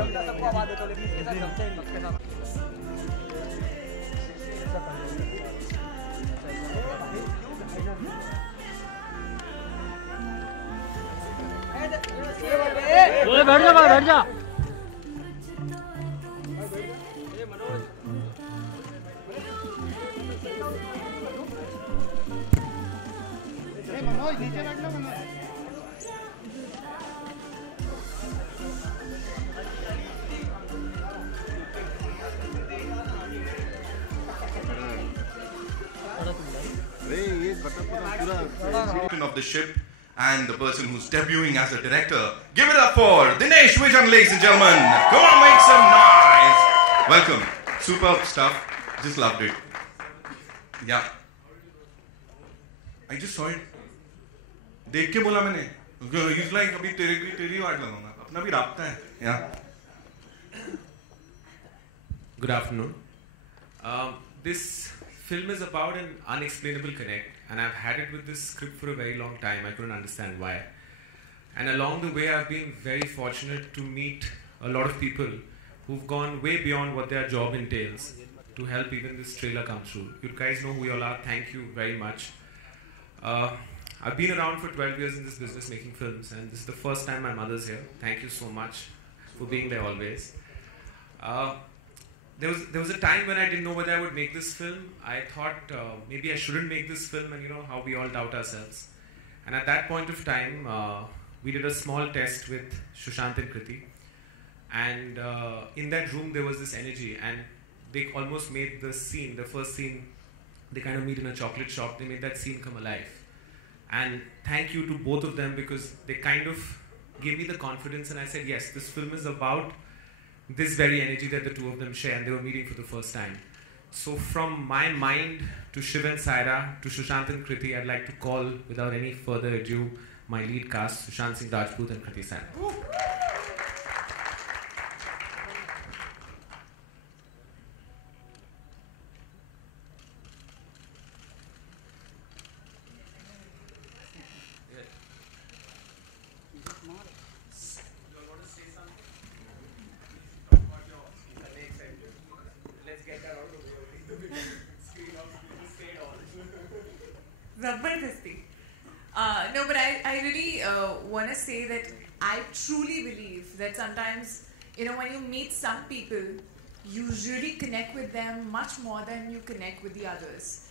सबको आवाज दे तो इसके साथ गमछा इन सबके साथ बैठ जा भाई, बैठ जा। मनोज नीचे बैठ लो Manoj. Of the ship and the person who's debuting as a director. Give it up for Dinesh Vijan, ladies and gentlemen. Come on, make some noise. Welcome. Superb stuff. Just loved it. Yeah. I just saw it. देख के बोला मैंने. He's like अभी तेरी वाट लगाऊंगा. अपना भी राब्ता है. Yeah. Good afternoon. This film is about an unexplainable connect, and I've had it with this script for a very long time. I couldn't understand why. And along the way, I've been very fortunate to meet a lot of people who've gone way beyond what their job entails to help even this trailer come through. You guys know who you all are. Thank you very much. I've been around for 12 years in this business making films, and this is the first time my mother's here. Thank you so much for being there always. There was a time when I didn't know whether I would make this film. I thought maybe I shouldn't make this film, and you know how we all doubt ourselves. And at that point of time, we did a small test with Sushant and Kriti. And in that room there was this energy, and they almost made the scene, the first scene, they kind of meet in a chocolate shop, they made that scene come alive. And thank you to both of them, because they kind of gave me the confidence, and I said, yes, this film is about this very energy that the two of them share, and they were meeting for the first time. So from my mind to Shiv and Saira, to Sushant and Kriti, I'd like to call, without any further ado, my lead cast, Sushant Singh Rajput and Kriti Saira. Zabardasti. No, but I really want to say that I truly believe that sometimes, you know, when you meet some people, you really connect with them much more than you connect with the others.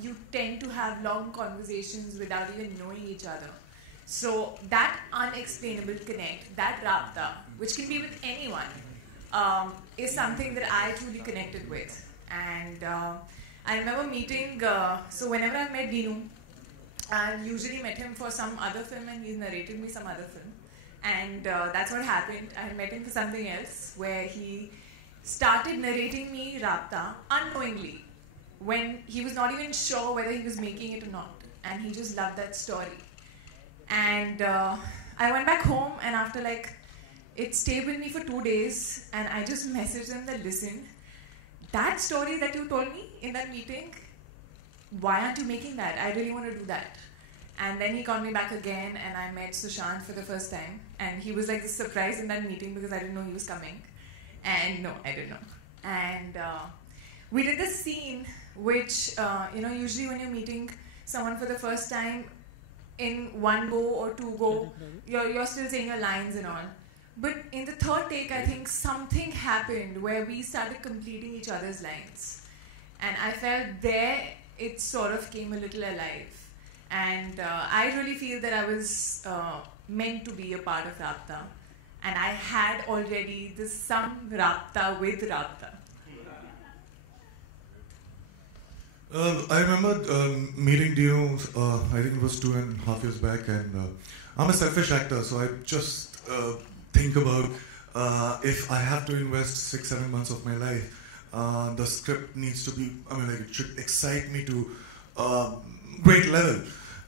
You tend to have long conversations without even knowing each other. So that unexplainable connect, that rabta, which can be with anyone, is something that I truly connected with. And I remember meeting, so whenever I met Dinu, I usually met him for some other film, and he narrated me some other film. And that's what happened. I met him for something else, where he started narrating me Rabta unknowingly, when he was not even sure whether he was making it or not. And he just loved that story. And I went back home, and after it stayed with me for 2 days, and I just messaged him that, listen, that story that you told me in that meeting, why aren't you making that? I really want to do that. And then he called me back again, and I met Sushant for the first time. And he was like this surprise in that meeting, because I didn't know he was coming. And no, I didn't know. And we did this scene which, usually when you're meeting someone for the first time, in one go or two go, you're still saying your lines and all. But in the third take, I think something happened where we started completing each other's lines. And I felt there it sort of came a little alive. And I really feel that I was meant to be a part of Rabta. And I had already some Rabta with Rabta. I remember meeting Dino, I think it was 2.5 years back, and I'm a selfish actor, so I just think about if I have to invest 6-7 months of my life, the script needs to be, it should excite me to great level.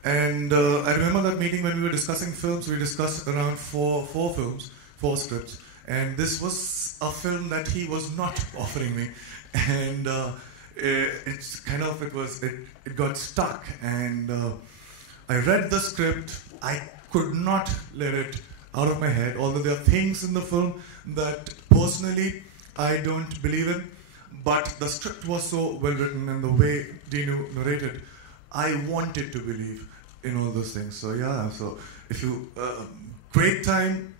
And I remember that meeting when we were discussing films. We discussed around four films, 4 scripts, and this was a film that he was not offering me, and it got stuck. And I read the script. I could not let it out of my head. Although there are things in the film that personally I don't believe in, but the script was so well written and the way Dinu narrated, I wanted to believe in all those things. So yeah, so if you great time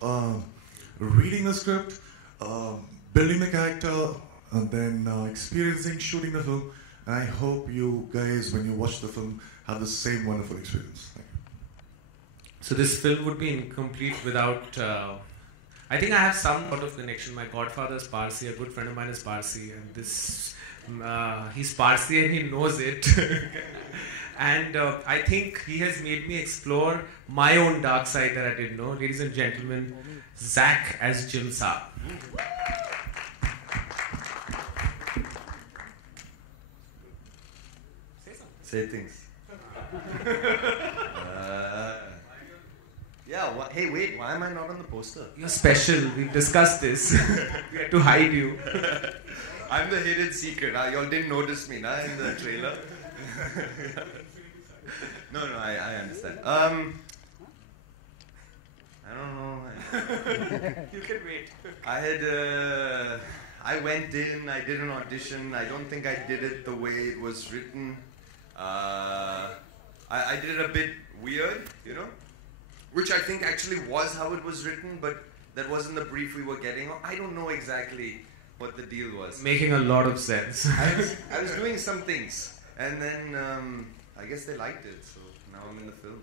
reading the script, building the character, and then experiencing shooting the film. And I hope you guys, when you watch the film, have the same wonderful experience. Thank you. So this film would be incomplete without. I think I have some sort of connection. My godfather is Parsi. A good friend of mine is Parsi, and this he's Parsi and he knows it. And I think he has made me explore my own dark side that I didn't know. Ladies and gentlemen, Zach as Jim Saab. Say things. Hey, wait, why am I not on the poster? You're special. We discussed this. We had to hide you. I'm the hidden secret. Y'all didn't notice me in the trailer. No, I understand. I don't know. You can wait. I went in, I did an audition. I don't think I did it the way it was written. I did it a bit weird, which I think actually was how it was written, but that wasn't the brief we were getting. I don't know exactly what the deal was. Making a lot of sense. I was doing some things, and then I guess they liked it, so now I'm in the film.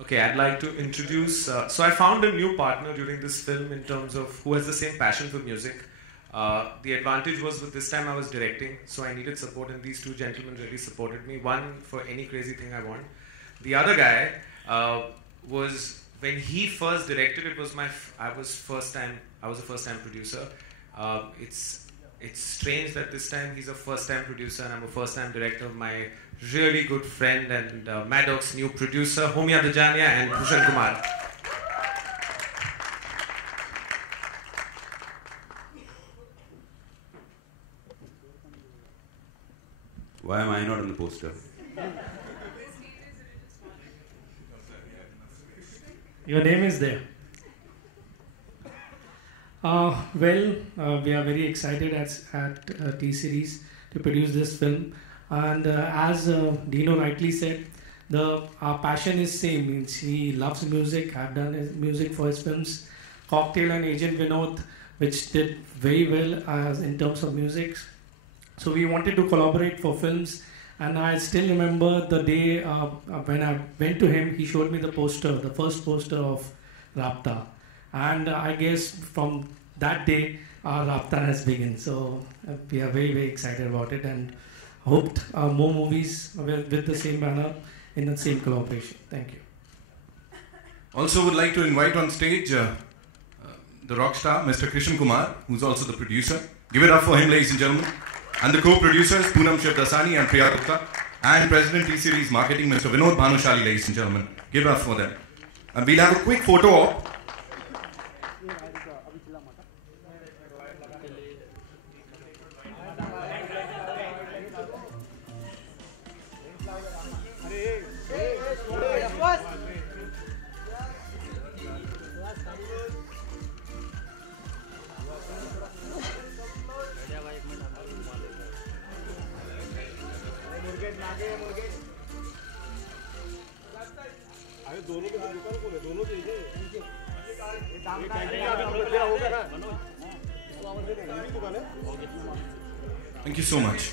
Okay, I'd like to introduce. So I found a new partner during this film in terms of who has the same passion for music. The advantage was with this time I was directing, so I needed support, and these two gentlemen really supported me. One for any crazy thing I want. The other guy was when he first directed. It was I was a first-time producer. It's strange that this time he's a first-time producer and I'm a first-time director. My really good friend and Maddox's new producer, Homya Dajania and Bhushan Kumar. Why am I not on the poster? Your name is there. We are very excited at T-Series to produce this film. And as Dino rightly said, our passion is same. Means he loves music. I've done his music for his films, Cocktail and Agent Vinod, which did very well in terms of music. So we wanted to collaborate for films. And I still remember the day when I went to him, he showed me the first poster of Rabta. And I guess from that day, our Rabta has begun. So we are very, very excited about it and hoped more movies with the same banner in the same collaboration. Thank you. Also would like to invite on stage the rock star, Mr. Krishan Kumar, who's also the producer. Give it up for him, ladies and gentlemen. And the co-producers, Poonam Shivdasani and Priya Gupta. And President T-Series Marketing, Mr. Vinod Bhanushali, ladies and gentlemen. Give it up for them. And we'll have a quick photo op. Thank you so much.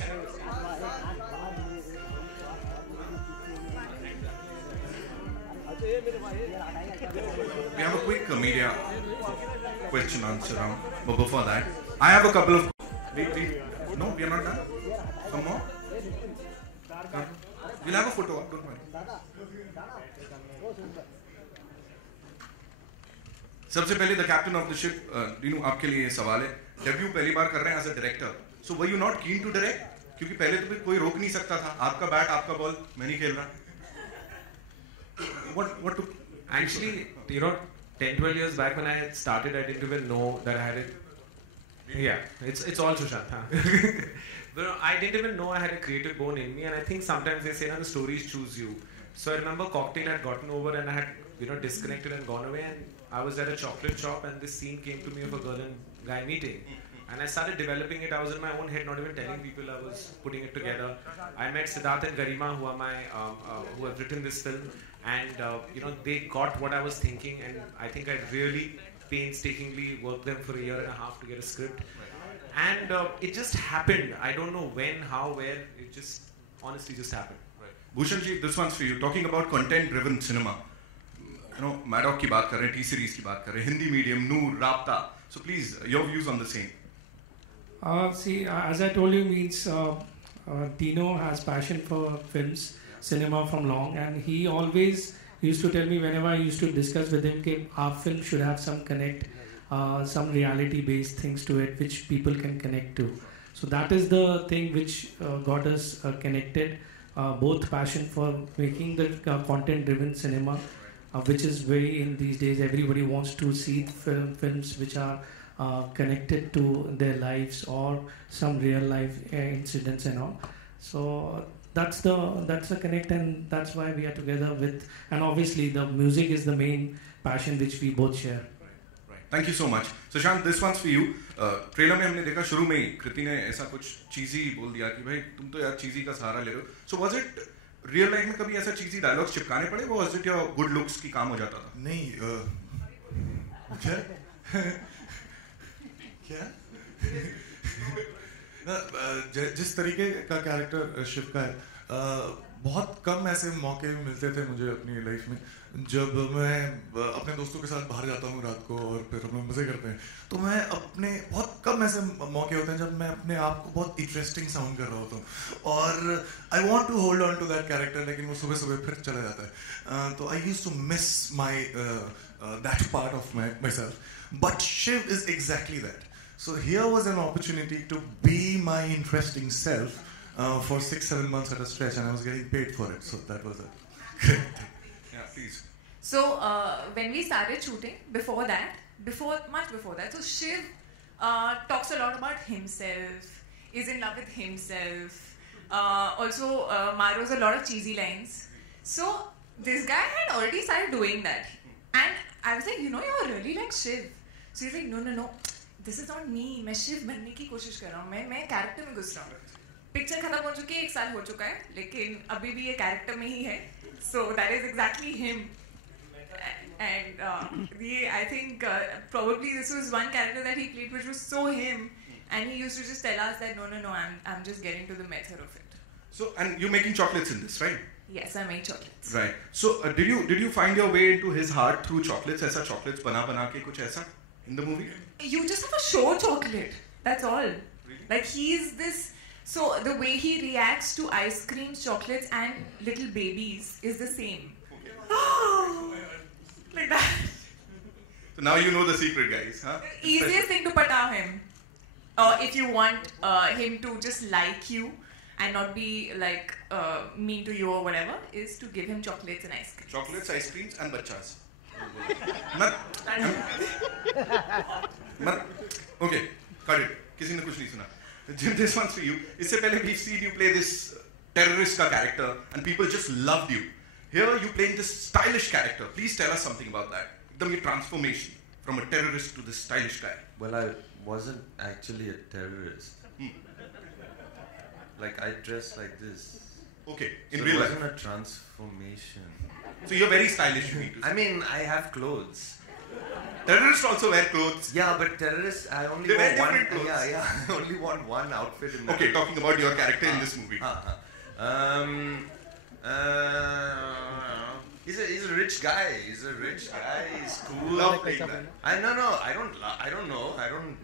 We have a quick media question answer round. But before that, I have a couple of... Wait. No, we are not done. Some more? We'll have a photo op, don't worry. सबसे पहले the captain of the ship, Dinu, आपके लिए सवाल है. Debut पहली बार कर रहे हैं as a director. So were you not keen to direct? क्योंकि पहले तो कोई रोक नहीं सकता था. आपका बैट, आपका बॉल, मैं नहीं खेल रहा. What to... Actually, 10-12 years back when I started, I didn't even know that I had it. Yeah, it's all Sushant. Huh? But I didn't even know I had a creative bone in me, and I think sometimes they say, the stories choose you. So I remember Cocktail had gotten over and I had, disconnected and gone away, and I was at a chocolate shop and this scene came to me of a girl and guy meeting. And I started developing it. I was in my own head, not even telling people. I was putting it together. I met Siddharth and Garima, who are who have written this film, and they got what I was thinking, and I think I really painstakingly worked them for a year and a half to get a script. And it just happened. I don't know when, how, where. It just honestly just happened. Bhushanji, this one's for you. Talking about content-driven cinema. Maddock की बात कर रहे हैं, T-series की बात कर रहे हैं, Hindi medium, Noor, Rabta. So please, your views on the same. As I told you, Dino has passion for films, cinema from long, and he always used to tell me whenever I used to discuss with him that our film should have some connect, some reality-based things to it which people can connect to. So that is the thing which got us connected. Both passion for making the content-driven cinema, which is very in these days. Everybody wants to see films which are connected to their lives or some real life incidents and all. So that's the connect, and that's why we are together with. And obviously the music is the main passion which we both share. Right. Thank you so much. Sushant, this one's for you. Trailer में हमने देखा शुरू में ही कृति ने ऐसा कुछ चीजी बोल दिया कि भाई तुम तो यार चीजी का सहारा ले रहे हो. So was it real life में कभी ऐसा चीजी डायलॉग्स चिपकाने पड़े, वो was it your good looks की काम हो जाता था? नहीं क्या जिस तरीके का कैरेक्टर शिव का है, बहुत कम ऐसे मौके मिलते थे मुझे अपनी लाइफ में जब मैं अपने दोस्तों के साथ बाहर जाता हूँ रात को और फिर हम लोग मज़े करते हैं. तो मैं अपने बहुत कम ऐसे मौके होते हैं जब मैं अपने आप को बहुत इंटरेस्टिंग साउंड कर रहा होता हूँ और I want to hold on to that character, लेकिन वो सुबह सुबह फिर चला जाता है. तो I used to miss my that part of myself, but Shiv is exactly that. So here was an opportunity to be my interesting self for 6-7 months at a stretch, and I was getting paid for it. So that was a great thing. Yeah, please. So when we started shooting, much before that, so Shiv talks a lot about himself, is in love with himself. Also Maro's a lot of cheesy lines. So this guy had already started doing that, and I was like, you're really like Shiv. So he's like, no. This is not me. मैं शिव बनने की कोशिश कर रहा हूँ. मैं character में घुस रहा हूँ. पिक्चर खत्म हो चुकी है, 1 साल हो चुका है, लेकिन अभी भी ये कैरेक्टर में ही है. So that is exactly him. And I think probably this was one character that he played which was so him, and he used to just tell us that no, I'm just getting to the method of it. So, and you're making chocolates in this, right? Yes, I make chocolates. Right. So did you find your way into his heart through chocolates? ऐसा chocolates बना के कुछ ऐसा in the movie? You just have a show chocolate. That's all. Really? Like he's this. So the way he reacts to ice creams, chocolates, and little babies is the same. Okay. Like that. So now you know the secret, guys, huh? Easiest thing to pataw him. If you want him to just like you and not be like mean to you or whatever, is to give him chocolates and ice creams. Chocolates, ice creams, and bachas. Okay, got it. किसी ने कुछ नहीं सुना. Jim, this one's for you. इससे पहले we've seen you play this terrorist का character, and people just loved you. Here you playing this stylish character. Please tell us something about that. एकदम ये transformation from a terrorist to this stylish guy. Well, I wasn't actually a terrorist. Like I dress like this. Okay, in So real it life. wasn't a transformation. So you're very stylish, you mean to say. I mean, I have clothes. Terrorists also wear clothes. Yeah, but terrorists, I only They wear want one. different clothes. Yeah, I only want one outfit in the Okay, talking about your character in this movie. He's a rich guy. He's a rich guy. He's cool. Love playing that. I don't know. I don't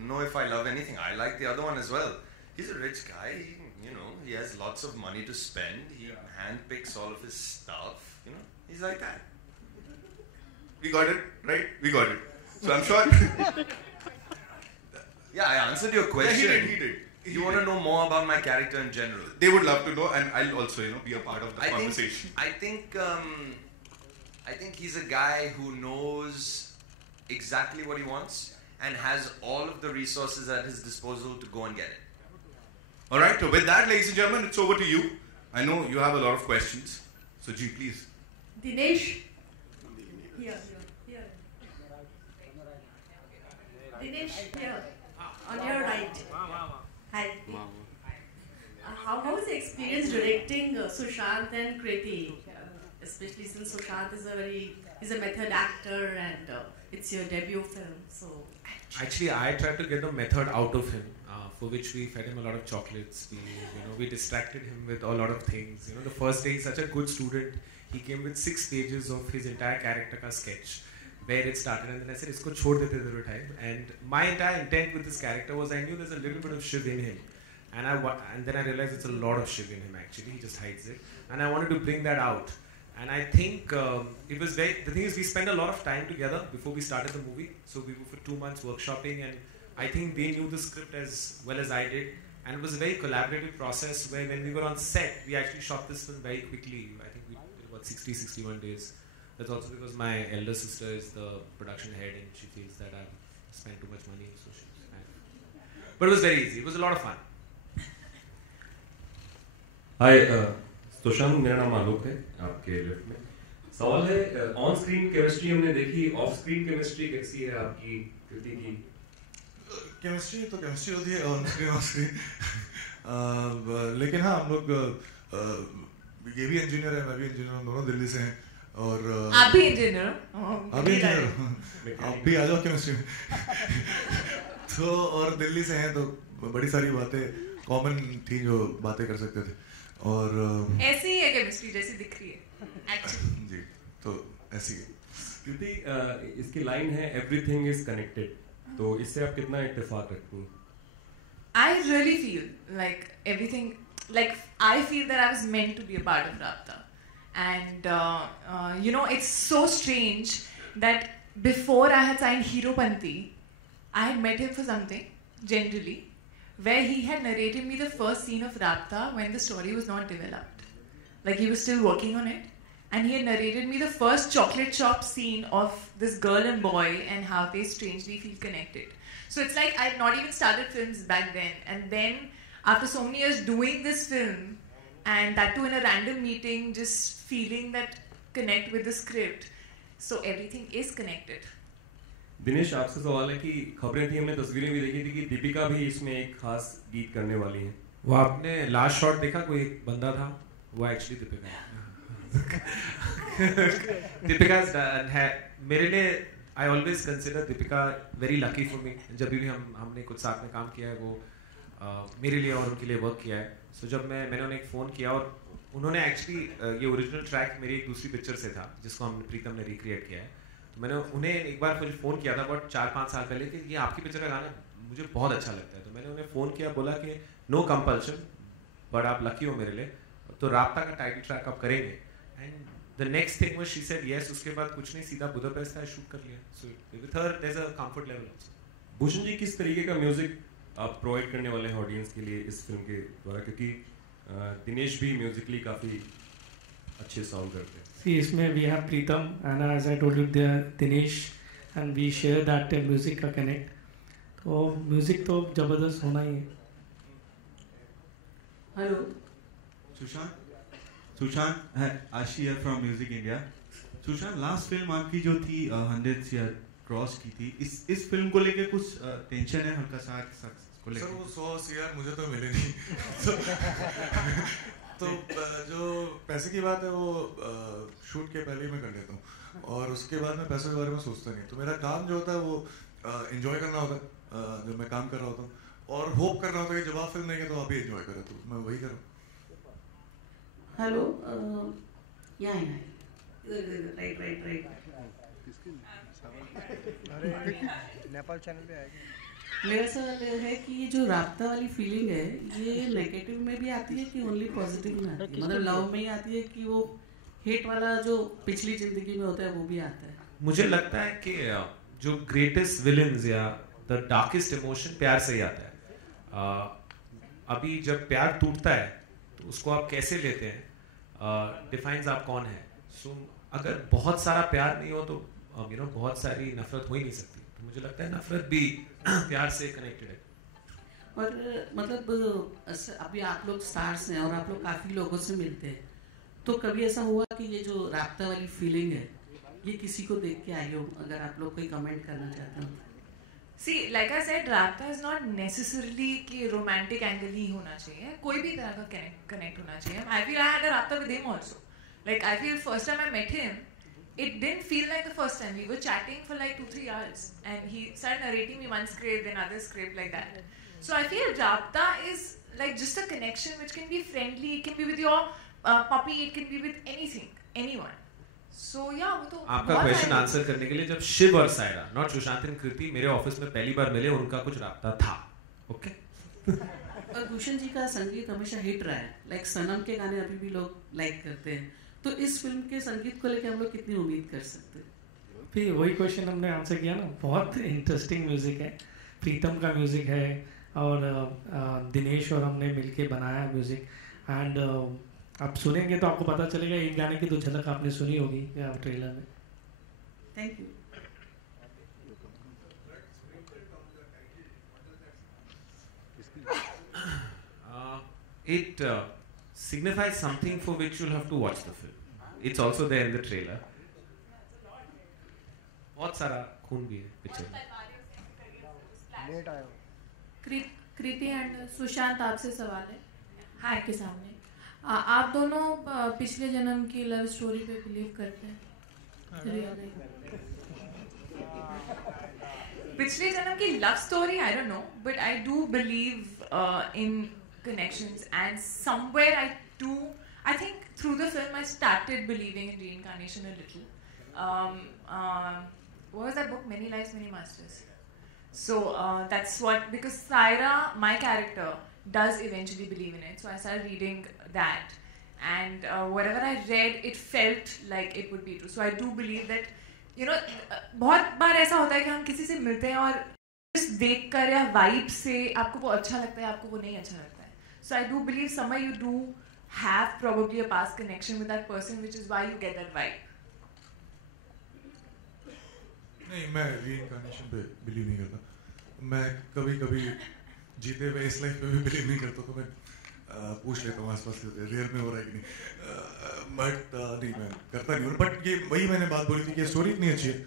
know if I love anything. I like the other one as well. He's a rich guy. He has lots of money to spend. He handpicks all of his stuff. He's like that. We got it, right? We got it. So I'm sure. Yeah, I answered your question. Yeah, he did. You want to know more about my character in general? They would love to know, and I'll also, be a part of the conversation. I think he's a guy who knows exactly what he wants and has all of the resources at his disposal to go and get it. All right. So with that, ladies and gentlemen, it's over to you. I know you have a lot of questions. So, G, please Dinesh, here. Dinesh, here, on your right. Hi. How was the experience directing Sushant and Kriti? Especially since Sushant is a method actor and it's your debut film. So Actually, I tried to get the method out of him, for which we fed him a lot of chocolates. We distracted him with a lot of things. The first day he's such a good student. He came with 6 pages of his entire character ka sketch, where it started, and then I said, "Isko chhod dete zero time." And my entire intent with this character was I knew there's a little bit of Shiv in him, and then I realized it's a lot of Shiv in him. Actually, he just hides it, and I wanted to bring that out. And I think it was the thing is we spent a lot of time together before we started the movie. So we were for 2 months workshopping, and I think they knew the script as well as I did. And it was a very collaborative process where when we were on set, we actually shot this film very quickly. I think we did about 61 days. That's also because my elder sister is the production head and she feels that I've spent too much money. So but it was very easy. It was a lot of fun. Hi, Sushant मेरा नाम आलोक है आपके lift में सवाल है on screen chemistry हमने देखी of screen chemistry कैसी है आपकी कृति की केमिस्ट्री तो केमिस्ट्री होती है ऑन स्क्रीन ऑफ स्क्रीन लेकिन हाँ हम लोग ये भी इंजीनियर है मैं भी इंजीनियर हूँ दोनों दिल्ली से हैं और आप भी इंजीनियर आप भी आ जाओ केमिस्ट्री में तो और दिल्ली से हैं तो बड़ी सारी बातें कॉमन थी जो बातें कर सकते थे और ऐसी ही है केमिस्ट्री जैसी दिख रही है एक्चुअली जी तो ऐसी है कृति इसकी लाइन है एवरीथिंग इज कनेक्टेड तो इससे आप कितना इत्तेफाक रखती हैं I really feel like everything, like I feel that I was meant to be a part of Rabta. And it's so strange that before I had signed Heropanti, I had met him for something, generally, where he had narrated me the first scene of Rabta when the story was not developed. Like he was still working on it. And he had narrated me the first chocolate shop scene of this girl and boy and how they strangely feel connected. So it's like I had not even started films back then. And then after so many years doing this film, and that too in a random meeting, just feeling that connect with the script. So everything is connected. Dinesh आपसे सवाल है कि खबरें थी हमने तस्वीरें भी देखी थी कि दीपिका भी इसमें एक खास गीत करने वाली है वो आपने लास्ट शॉट देखा कोई एक बंदा था वो एक्चुअली दीपिका दीपिका है मेरे लिए I always consider Deepika very lucky for me जब भी हमने कुछ साथ में काम किया है वो मेरे लिए और उनके लिए वर्क किया है सो जब मैंने उन्हें एक फ़ोन किया और उन्होंने एक्चुअली ये ओरिजिनल ट्रैक मेरी एक दूसरी पिक्चर से था जिसको हमने प्रीतम ने रिक्रिएट किया है तो मैंने उन्हें एक बार मुझे फ़ोन किया था अबाउट 4-5 साल पहले कि ये आपकी पिक्चर का गाना मुझे बहुत अच्छा लगता है तो मैंने उन्हें फ़ोन किया बोला कि नो कंपल्शन बट आप लकी हो मेरे लिए तो राब्ता का टाइटल ट्रैक आप करेंगे and the next thing was she said yes उसके बाद कुछ नहीं सीधा बुदापेस्ट शूट कर लिया so with her there is a comfort level also Bhushan ji किस तरीके का म्यूजिक आप प्रोवाइड करने वाले हैं ऑडियंस के लिए इस फिल्म के द्वारा क्योंकि दिनेश भी म्यूजिकली काफ़ी अच्छे साउंड करते हैं See, इसमें we have Pritam and as I told you there Dinesh and we share that music का connect. तो म्यूजिक तो जबरदस्त होना ही है. हेलो सुशांत है आशी है from music India. Sushant last film आपकी जो थी 100 या क्रॉस की थी इस फिल्म को लेके कुछ टेंशन है हल्का सा को लेके सर वो 100 CR मुझे तो मिले नहीं तो जो पैसे की बात है वो शूट के पहले ही मैं कर लेता हूँ और उसके बाद मैं पैसों के बारे में सोचता नहीं तो मेरा काम जो होता है वो एंजॉय करना होता है जब मैं काम कर रहा होता हूँ और होप करना होता है कि जब आप फिल्म नहीं तो आप भी एंजॉय करें तो मैं वही कर रहा हूँ. हेलो यहाँ राइट नेपाल चैनल पे आएगा. मेरा सवाल है कि ये जो राब्ता वाली फीलिंग है ये नेगेटिव में भी आती है कि ओनली पॉजिटिव में आती है मतलब लव में ही आती है कि वो हेट वाला जो पिछली जिंदगी में होता है वो भी आता है. मुझे लगता है कि जो ग्रेटेस्ट विलन्स या द डार्केस्ट इमोशन प्यार से ही आता है. अभी जब प्यार टूटता है तो उसको आप कैसे लेते हैं डिफाइंस आप कौन है. सो अगर बहुत सारा प्यार नहीं हो तो बहुत सारी नफरत हो ही नहीं सकती. तो मुझे लगता है नफरत भी प्यार से कनेक्टेड है. और मतलब अभी आप लोग स्टार्स हैं और आप लोग काफ़ी लोगों से मिलते हैं तो कभी ऐसा हुआ कि ये जो राब्ता वाली फीलिंग है ये किसी को देख के आई हो? अगर आप लोग कोई कमेंट करना चाहते हो। See, like I said, राब्ता is not necessarily कि romantic angle ही होना चाहिए. कोई भी तरह का connect होना चाहिए. I feel I had a राब्ता with him also. Like I feel first time I met him, it didn't feel like the first time. We were chatting for like 2-3 hours, and he started narrating me one script, then other script like that. So I feel राब्ता is like just a connection which can be friendly. It can be with your puppy. It can be with anything, anyone. So yeah, वो तो आपका question answer करने के लिए जब शिव और Saira not Sushant and कृति मेरे ऑफिस में पहली बार मिले उनका कुछ राब्ता था. ओके और भूषण जी का संगीत हमेशा हिट रहा है. लाइक सनम के गाने अभी भी लोग लाइक करते हैं. तो इस फिल्म के संगीत को लेकर हम लोग कितनी उम्मीद कर सकते हैं? फिर वही क्वेश्चन हमने आंसर किया ना. बहुत इंटरेस्टिंग म्यूजिक है. प्रीतम का म्यूजिक है और दिनेश और हमने मिलके बनाया म्यूजिक. एंड आप सुनेंगे तो आपको पता चलेगा. एक गाने की तो झलक आपने सुनी होगी ट्रेलर में. Thank you. It signifies something for which you'll have to watch the film. It's also there in the trailer. बहुत सारा खून भी है पिक्चर में. कृति एंड सुशांत आपसे सवाल है आपके सामने. आप दोनों पिछले जन्म की लव स्टोरी पे बिलीव करते हैं? पिछले जन्म की love story I don't know, but I do believe in connections, and somewhere I think through the film I started believing in reincarnation a little. What was that book? Many Lives, Many Masters. So that's what, because Saira, my character, does eventually believe in it. So I started reading that, and whatever I read, it felt like it would be true. So I do believe that, you know, बहुत बार ऐसा होता है कि हम किसी से मिलते हैं और just देखकर या vibe से आपको वो अच्छा लगता है, आपको वो नहीं अच्छा लगता है. So I do believe somewhere you do have probably a past connection with that person, which is why you get that vibe. नहीं, मैं reincarnation पे बिलीव नहीं करता. मैं कभी-कभी जीते हुए इस लाइफ पे भी बिलीव नहीं करता. तो मैं पूछ लेता हूँ आसपास से रियल में हो रहा है कि नहीं. बट नहीं, मैं करता नहीं हूँ. बट ये वही मैंने बात बोली थी कि स्टोरी इतनी अच्छी है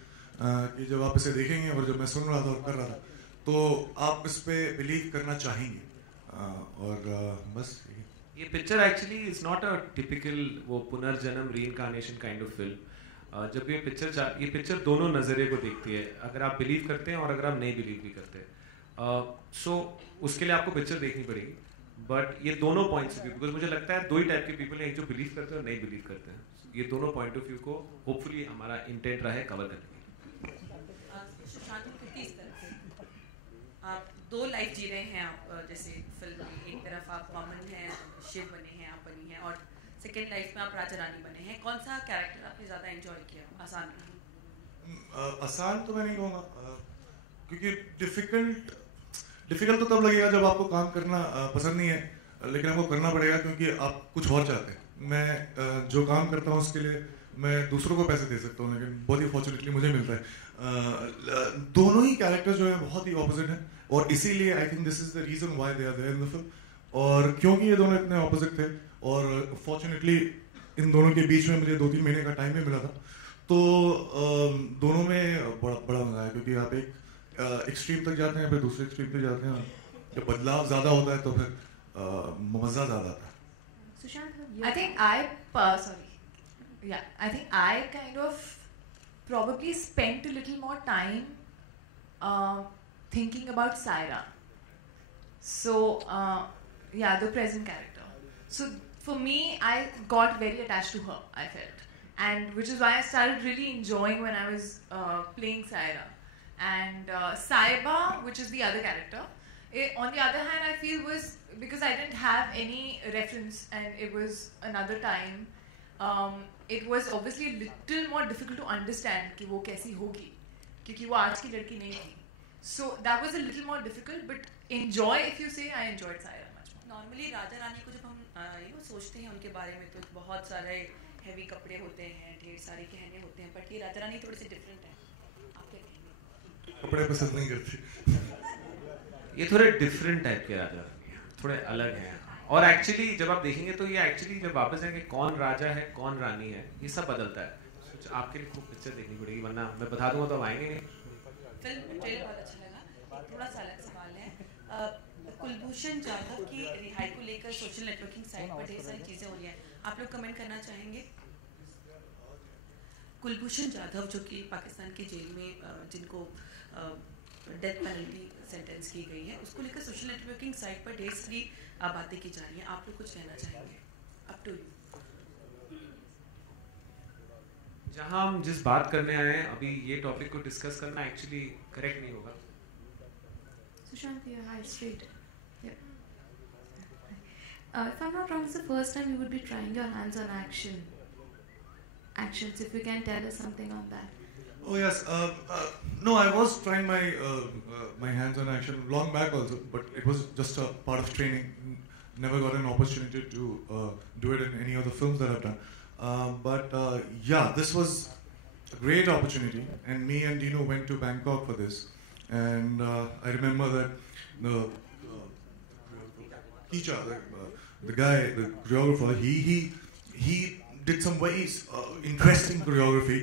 कि जब आप इसे देखेंगे और जब मैं सुन रहा था और कर रहा था तो आप इस पे बिलीव करना चाहेंगे. और बस ये picture actually is not a typical वो पुनर्जन्म रीइंकार्नेशन काइंड ऑफ फिल्म. जब ये पिक्चर दोनों नज़रिए को देखती है. अगर आप बिलीव करते हैं और अगर आप नहीं बिलीव भी करते हैं, सो उसके लिए आपको पिक्चर देखनी पड़ेगी. बट ये दोनों पॉइंट्स ऑफ व्यू, बिकॉज मुझे लगता है दो ही टाइप के पीपल हैं, एक जो बिलीव करते हैं और नहीं बिलीव करते हैं. ये दोनों पॉइंट ऑफ व्यू को होपफुली हमारा इंटेंट रहा है कवर करने की. आप दो लाइफ जी रहे हैं. आप जैसे फिल्म में एक तरफ आप वामन हैं, शिव बने हैं, आप बनी हैं, और सेकेंड लाइफ में आप राजा रानी बने हैं. कौन सा कैरेक्टर आपने ज़्यादा एंजॉय किया? आसान आसान तो मैं नहीं कहूँगा, क्योंकि डिफिकल्ट तो तब लगेगा जब आपको काम करना पसंद नहीं है, लेकिन आपको करना पड़ेगा क्योंकि आप कुछ और चाहते हैं. मैं जो काम करता हूँ उसके लिए मैं दूसरों को पैसे दे सकता हूँ, लेकिन बहुत ही फॉर्चुनेटली मुझे मिलता है. दोनों ही कैरेक्टर जो है बहुत ही ऑपोजिट हैं, और इसीलिए I think this is the reason why they are there in the film. और क्योंकि ये दोनों इतने ऑपोजिट थे और फॉर्चुनेटली इन दोनों के बीच में मुझे 2-3 महीने का टाइम भी मिला था, तो दोनों में बड़ा मजा आया. क्योंकि आप एक एक्सट्रीम तक जाते हैं, फिर दूसरे एक्सट्रीम तक जाते हैं. जब बदलाव ज़्यादा होता है तो फिर मज़ा ज़्यादा आता है. I think I kind of probably spent a little more time thinking about Saira. So, the present character. So, for me, I got very attached to her, I felt. And which is why I started really enjoying when I was playing Saira. And Saiba, which is the other character, on the other hand, I feel was, because I didn't have any reference and it was another time, it was obviously a little more difficult to understand कि वो कैसी होगी, क्योंकि वो आज की लड़की नहीं थी. So that was a little more difficult, but enjoy, if you say, I enjoyed Saira much more. Normally राजा रानी को जब हम सोचते हैं उनके बारे में तो बहुत सारे हैवी कपड़े होते हैं, ढेर सारे गहने होते हैं, बट ये राजा रानी थोड़ी सी डिफरेंट है. आप क्या कहेंगे? कपड़े पसंद नहीं करती. ये थोड़े डिफरेंट टाइप के राजा, थोड़े अलग हैं. और एक्चुअली जब आप देखेंगे तो ये एक्चुअली जब वापस जाएंगे कौन राजा है कौन रानी है ये सब बदलता है. So, आपके लिए खूब पिक्चर देखनी पड़ेगी वरना मैं बता दूंगा तो आप आएंगे नहीं. फिल्म ट्रेलर बहुत अच्छा लगा. थोड़ा सा अलग सवाल है. कुलभूषण जाधव की रिहाई को लेकर सोशल नेटवर्किंग साइट पर ढेर सारी चीज़ें हो रही हैं. आप लोग कमेंट करना चाहेंगे? कुलभूषण जाधव जो कि पाकिस्तान की जेल में जिनको डेथ पेनल्टी सेंटेंस की गई है उसको लेकर सोशल नेटवर्किंग साइट पर ढेर सारी बातें की जा रही हैं. आप लोग कुछ कहना चाहेंगे? Up to you. जहाँ हम जिस बात करने आए हैं अभी ये टॉपिक को डिस्कस करना एक्चुअली करेक्ट नहीं होगा. Sushant, you're high straight. Yeah. If I'm not wrong, it's the first time you would be trying your hands on actions. If you can tell us something on that. Oh yes, no, I was trying my hands on action long back also, but it was just a part of training. Never got an opportunity to do it in any of the films that I've done. But yeah, this was a great opportunity, and me and Dino went to Bangkok for this. And I remember that the teacher, the guy, the choreographer, he did some very interesting choreography,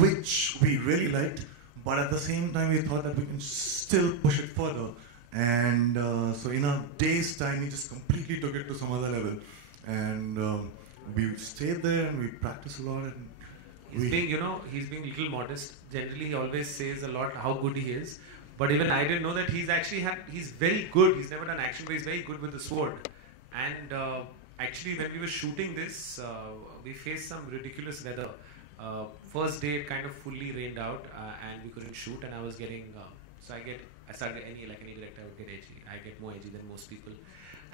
which we really liked. But at the same time, we thought that we can still push it further. And so in a day's time, he just completely took it to some other level. And we stayed there and we practiced a lot. And he's being a little modest. Generally, he always says a lot how good he is. But even I didn't know that he's very good. He's never done action, but he's very good with the sword. And actually, when we were shooting this, we faced some ridiculous weather. First day, it kind of fully rained out, and we couldn't shoot. And I was getting, I started any director, I would get edgy. I get more edgy than most people.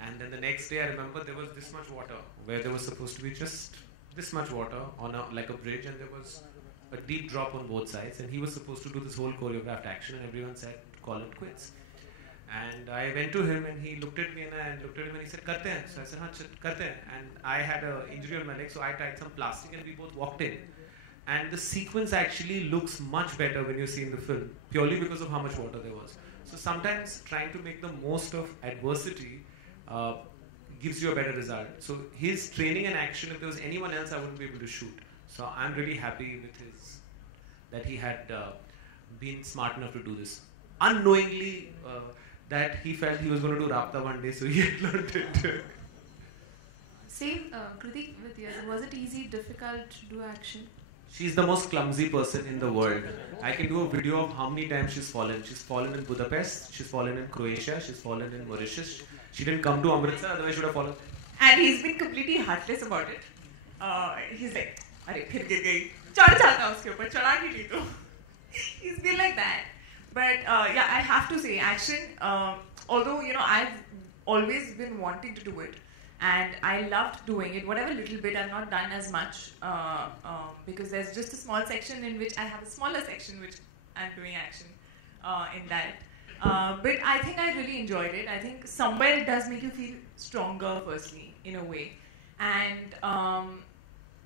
And then the next day, I remember there was this much water, where there was supposed to be just this much water on like a bridge, and there was a deep drop on both sides, and he was supposed to do this whole choreographed action, and everyone said call it quits. And I went to him, and he looked at me, and he said karte hain. So I said haan karte hain. And I had an injury on my leg, so I tied some plastic, and we both walked in. And the sequence actually looks much better when you see in the film, purely because of how much water there was. So sometimes trying to make the most of adversity gives you a better result. So his training and action, if there was anyone else, I wouldn't be able to shoot. So I'm really happy with that he had been smart enough to do this. Unknowingly, that he felt he was going to do Rapta one day, so he had learned it. Same, Kritik, with you. Was it easy, difficult to do action? She's the most clumsy person in the world. I can do a video of how many times she's fallen. She's fallen in Budapest, she's fallen in Croatia, she's fallen in Mauritius. She didn't come to Amritsar, otherwise she would have fallen. And he's been completely heartless about it. He's like, अरे फिर गिर गई, चढ़ जाता उसके ऊपर, चढ़ा के नहीं तो. He's been like that. But yeah, I have to say, action. Although I've always been wanting to do it, and I loved doing it. Whatever little bit I've not done as much because there's just a small section in which I have a smaller section which I'm doing action in that. But I think I really enjoyed it. I think somewhere it does make you feel stronger, firstly, in a way. And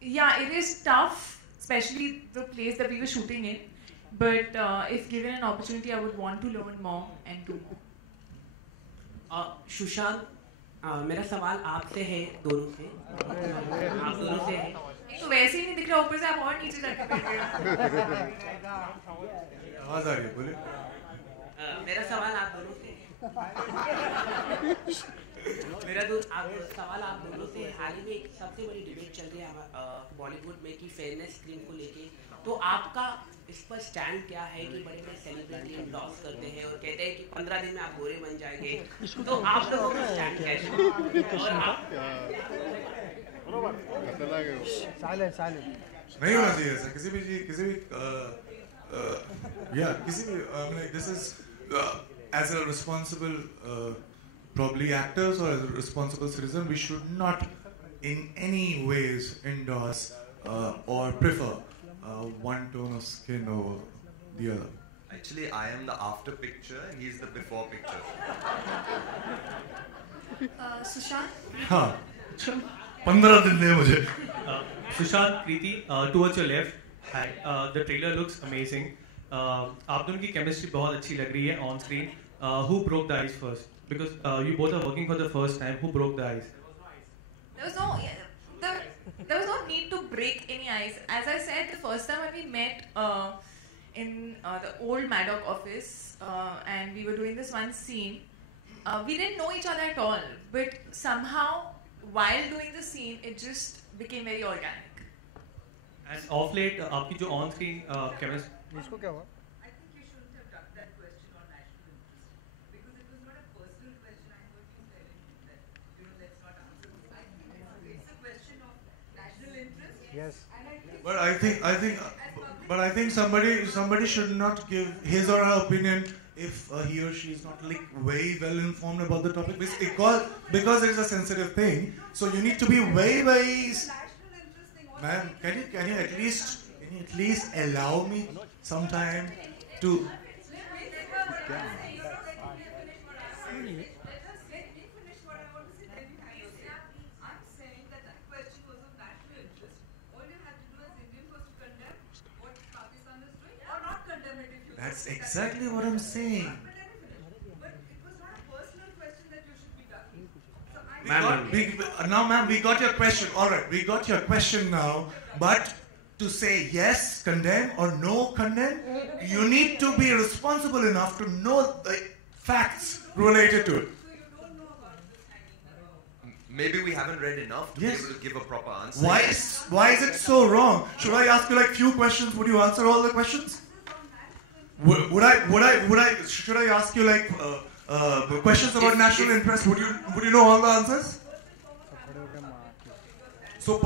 yeah, it is tough, especially the place that we were shooting in. But if given an opportunity, I would want to learn more and do more. Sushant, मेरा सवाल आपसे है, दोनों से. आप दोनों से है. तो वैसे ही नहीं दिख रहा, ऊपर से आप और नीचे जाके बैठ गए. आवाज आ रही है, बोलिए. मेरा सवाल आप दोनों से सवाल आप दोनों से. हाल ही में एक सबसे बड़ी डिबेट चल रही है बॉलीवुड में कि फेयरनेस स्क्रीन को लेके. तो आपका इस पर स्टैंड क्या है कि बड़े बड़े सेलिब्रिटी एंडोर्स करते हैं और कहते हैं कि 15 दिन में आप गोरे बन जाएंगे. तो आप लोगों का स्टैंड कैसे? और आप नहीं होना चाहिए ऐसा किसी भी this is as a responsible probably actors or as a responsible citizen, we should not in any ways endorse or prefer one tone of skin over the other. Actually, I am the after picture and he's the before picture. Sushant? हाँ, 15 दिन दे मुझे. Sushant, Kriti, towards your left. Hi, the trailer looks amazing. आप दोनों की chemistry बहुत अच्छी लग रही है on screen. Who broke the ice first? Because you both are working for the first time. Who broke the ice? there was no need to break any ice. As I said, the first time when we met in the old Maddock office and we were doing this one scene, we didn't know each other at all. But somehow, while doing the scene, it just became very organic. And off late, आपकी जो on screen chemistry. इसको क्या हुआ? Yes. But I think somebody should not give his or her opinion if he or she is not like very well informed about the topic, because it is a sensitive thing. So you need to be very. Ma'am, can you at least allow me some time to? That's exactly what I'm saying. Ma'am, we got your question. All right, we got your question now. But to say yes, condemn, or no, condemn, you need to be responsible enough to know the facts related to it. Maybe we haven't read enough to be able to give a proper answer. Why is it so wrong? Should I ask you like few questions? Would you answer all the questions? Should I ask you like questions about national interest? Would you know all the answers? So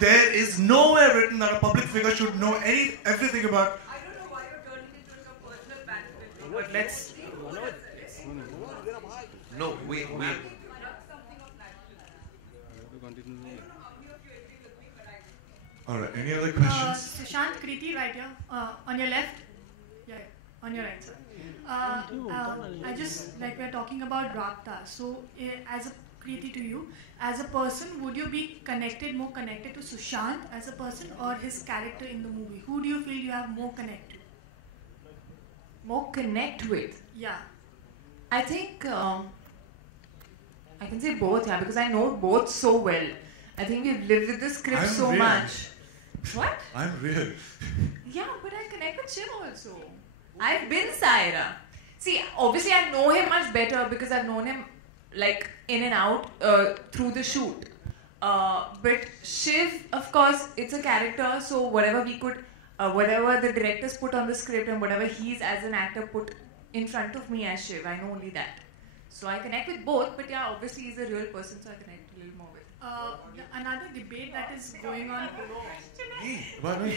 there is nowhere written that a public figure should know everything about. I don't know why you're turning it into a personal banter. But let's. No, we. All right. Any other questions? Sushant, Kriti, right here, on your left. Yeah, on your right side. I just, like, we're talking about Rabta. So, as a Kriti, to you, as a person, would you be more connected to Sushant as a person or his character in the movie? Who do you feel you have more connect to? More connect with? Yeah. I think I can say both, yeah, because I know both so well. I think we've lived with the script so much. What? I'm real. Yeah, but I connect with Shiv also. I've been Saira. See, obviously I know him much better because I've known him like in and out through the shoot. But Shiv, of course, it's a character, so whatever we could, whatever the directors put on the script and whatever he's as an actor put in front of me as Shiv, I know only that. So I connect with both, but yeah, obviously he's a real person, so I connect a little more with. Another debate that is going on. Why?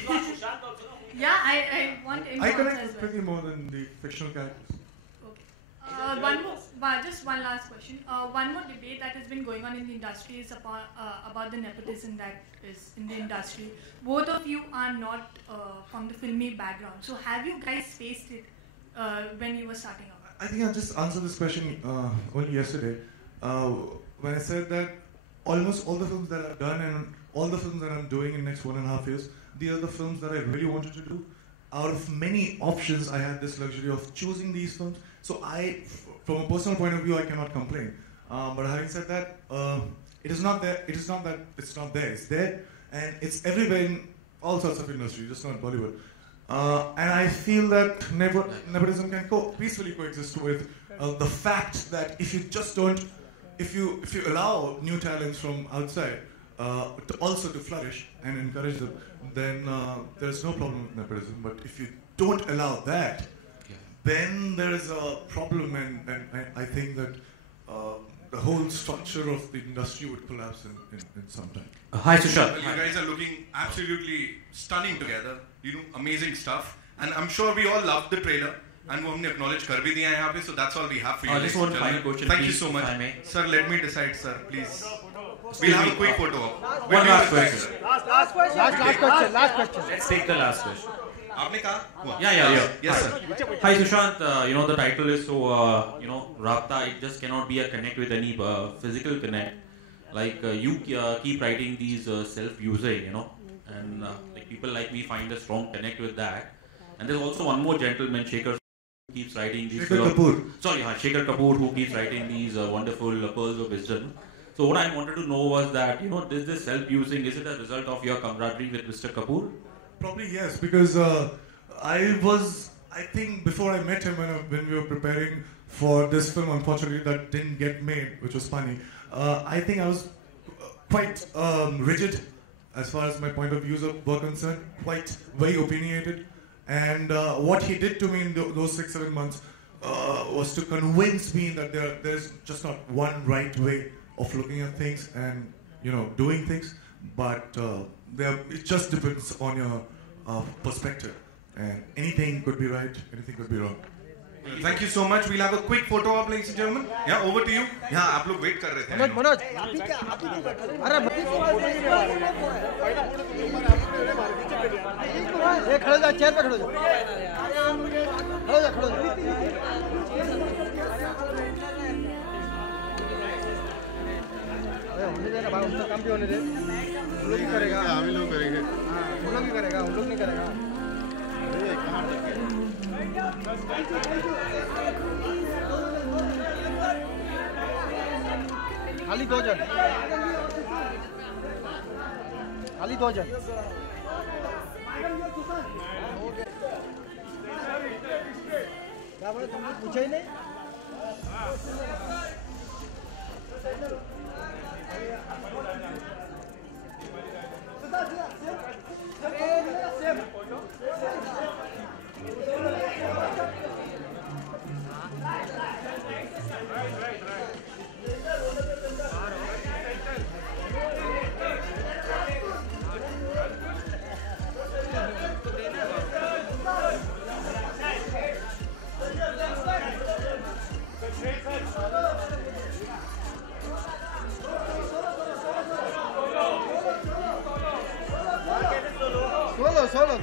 Yeah, I want influence I connect as with well. pretty more than the fictional characters. One more, just one last question. One more debate that has been going on in the industry is about the nepotism that is in the industry. Both of you are not from the filmy background. So have you guys faced it when you were starting out? I think I just answered this question only yesterday when I said that almost all the films that I've done and all the films that I'm doing in the next 1.5 years, these are the films that I really wanted to do. Out of many options, I had this luxury of choosing these films. So from a personal point of view, I cannot complain. But having said that, it is not there. It is not that it's not there. It's there, and it's everywhere in all sorts of industry, just not Bollywood. And I feel that nepotism can peacefully coexist with the fact that if you just don't, if you allow new talents from outside to flourish and encourage them, then there's no problem with nepotism. But if you don't allow that, then there is a problem, and I think that the whole structure of the industry would collapse in some time. Hi, Sushant. Well, you guys are looking absolutely stunning together. You do amazing stuff, and I'm sure we all loved the trailer. And we have acknowledged kar bhi diya hai yahan pe, so that's all we have for you. Just one final question. Thank you please, so much, sir. Let me decide, sir. Please. We'll have a quick photo op. One last question. Last question. Let's take the last question. आपने कहा? Yeah. Yes, sir. Hi, Sushant. The title is so, Rabta, it just cannot be a connect with any physical connect. Like, you keep writing these self-using, and like people like me find a strong connect with that. And there's also one more gentleman, Shekhar, who keeps writing these... Shekhar Kapoor. Shekhar Kapoor, who keeps writing these wonderful pearls of wisdom. So what I wanted to know was that, you know, this self-using, is it a result of your camaraderie with Mr. Kapoor? Probably yes, because I think before I met him when we were preparing for this film, unfortunately that didn't get made, which was funny. I think I was quite rigid as far as my point of views were concerned, very opinionated. And what he did to me in those 6-7 months was to convince me that there's just not one right way of looking at things and, you know, doing things, but it just depends on your perspective. And anything could be right, anything could be wrong. Thank you so much. We'll have a quick photo op, ladies and gentlemen. Yeah, over to you. Yeah, आप लोग wait कर रहे थे. मनोज, अरे ये खड़े जा, chair पे खड़े जा. खड़े जा. होने दे ना भाई, उनका काम भी होने दे. हम लोग ही करेगा. हम ही लोग करेंगे. हम लोग ही करेगा, हम लोग नहीं करेगा. खाली 2 जन. क्या बोले, तुमने पूछा ही नहीं. Solo.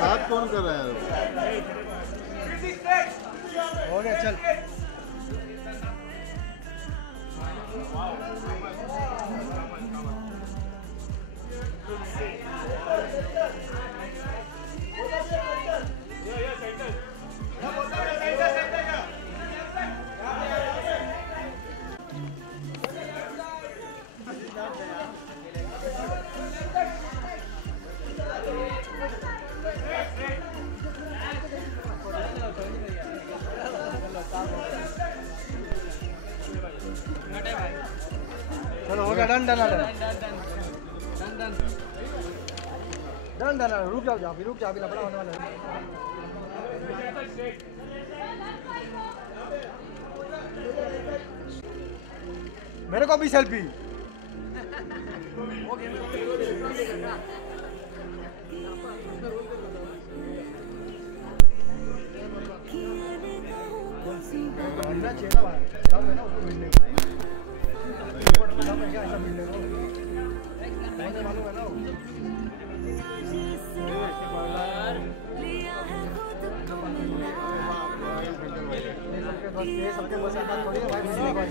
हाथ कौन कर रहा है? हो गया, चल. चलो हो गया. डन. रुक जाओ, अभी लफड़ा होने वाला है. मेरे को भी सेल्फी. बस ये सबके बस थोड़ी है भाई.